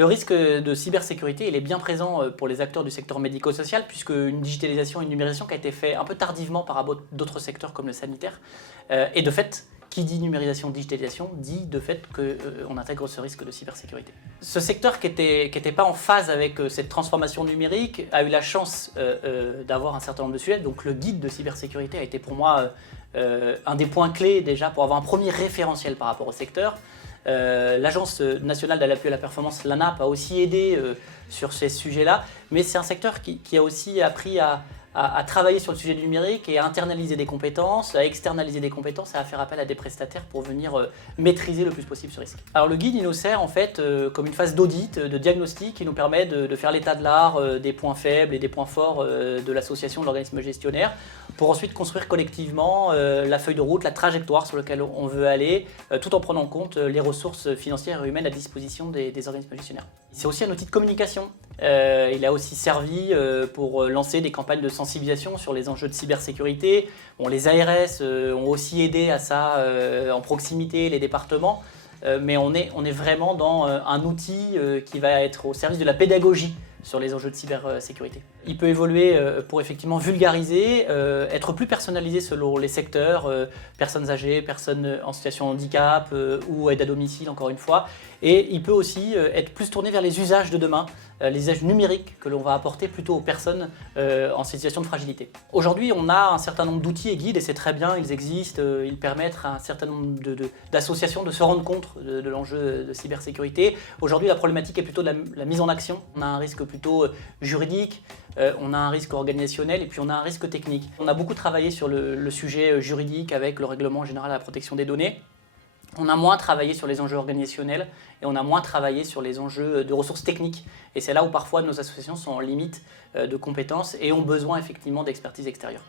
Le risque de cybersécurité, il est bien présent pour les acteurs du secteur médico-social, puisque une digitalisation et une numérisation qui a été faite un peu tardivement par rapport à d'autres secteurs comme le sanitaire. Et de fait, qui dit numérisation, digitalisation, dit de fait qu'on intègre ce risque de cybersécurité. Ce secteur qui était pas en phase avec cette transformation numérique a eu la chance d'avoir un certain nombre de sujets. Donc le guide de cybersécurité a été pour moi un des points clés déjà pour avoir un premier référentiel par rapport au secteur. L'Agence nationale de l'appui à la performance, l'ANAP, a aussi aidé sur ces sujets-là, mais c'est un secteur qui a aussi appris à travailler sur le sujet du numérique et à internaliser des compétences, à externaliser des compétences et à faire appel à des prestataires pour venir maîtriser le plus possible ce risque. Alors le guide, il nous sert en fait comme une phase d'audit, de diagnostic qui nous permet de faire l'état de l'art, des points faibles et des points forts de l'association, de l'organisme gestionnaire, pour ensuite construire collectivement la feuille de route, la trajectoire sur laquelle on veut aller, tout en prenant en compte les ressources financières et humaines à disposition des organismes gestionnaires. C'est aussi un outil de communication. Il a aussi servi pour lancer des campagnes de sensibilisation sur les enjeux de cybersécurité. Bon, les ARS ont aussi aidé à ça en proximité, les départements, mais on est vraiment dans un outil qui va être au service de la pédagogie sur les enjeux de cybersécurité. Il peut évoluer pour effectivement vulgariser, être plus personnalisé selon les secteurs, personnes âgées, personnes en situation de handicap ou aide à domicile encore une fois. Et il peut aussi être plus tourné vers les usages de demain, les usages numériques que l'on va apporter plutôt aux personnes en situation de fragilité. Aujourd'hui, on a un certain nombre d'outils et guides et c'est très bien, ils existent, ils permettent à un certain nombre d'associations de se rendre compte de l'enjeu de cybersécurité. Aujourd'hui, la problématique est plutôt de la mise en action. On a un risque plutôt juridique, on a un risque organisationnel et puis on a un risque technique. On a beaucoup travaillé sur le sujet juridique avec le règlement général à la protection des données. On a moins travaillé sur les enjeux organisationnels et on a moins travaillé sur les enjeux de ressources techniques. Et c'est là où parfois nos associations sont en limite de compétences et ont besoin effectivement d'expertise extérieure.